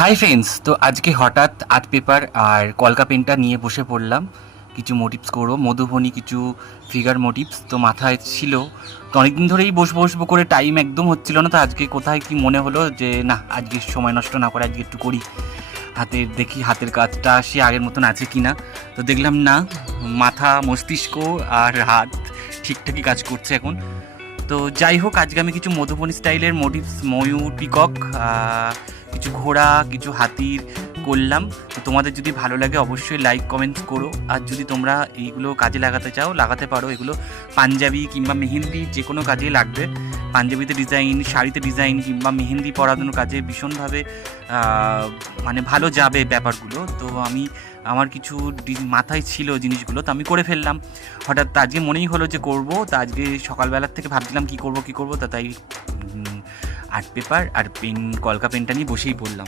Hi friends, তো আজকে হঠাৎ আর্ট পেপার আর কলকা পেনটা নিয়ে বসে পড়লাম। কিছু মোটিভস করবো, মধুবনী কিছু ফিগার মোটিভস তো মাথায় ছিল। তো অনেকদিন ধরেই বসবো বসবো করে টাইম একদম হচ্ছিল না। তো আজকে কোথায় কি মনে হলো যে না, আজকে সময় নষ্ট না করে আজকে একটু করি। দেখি হাতের কাজটা সে আগের মতন আছে কি না। তো দেখলাম না, মাথা, মস্তিষ্ক আর হাত ঠিকঠাকই কাজ করছে এখন। তো যাই হোক, আজকে আমি কিছু মধুবনী স্টাইলের মোটিভস, ময়ূর, পিকক, কিছু ঘোড়া, কিছু হাতির করলাম। তো তোমাদের যদি ভালো লাগে অবশ্যই লাইক কমেন্ট করো। আর যদি তোমরা এইগুলো কাজে লাগাতে চাও লাগাতে পারো। এগুলো পাঞ্জাবি কিংবা মেহেন্দি যে কোনো কাজেই লাগবে। পাঞ্জাবিতে ডিজাইন, শাড়িতে ডিজাইন কিংবা মেহেন্দি পরানোর কাজে ভীষণভাবে মানে ভালো যাবে ব্যাপারগুলো। তো আমার কিছু মাথায় ছিল জিনিসগুলো, তো আমি করে ফেললাম। হঠাৎ আজকে মনেই হলো যে করব। তা আজকে সকালবেলার থেকে ভাবছিলাম কী করব তা তাই আর্ট পেপার আর পেন, কলকা পেনটা নিয়ে বসেই পড়লাম।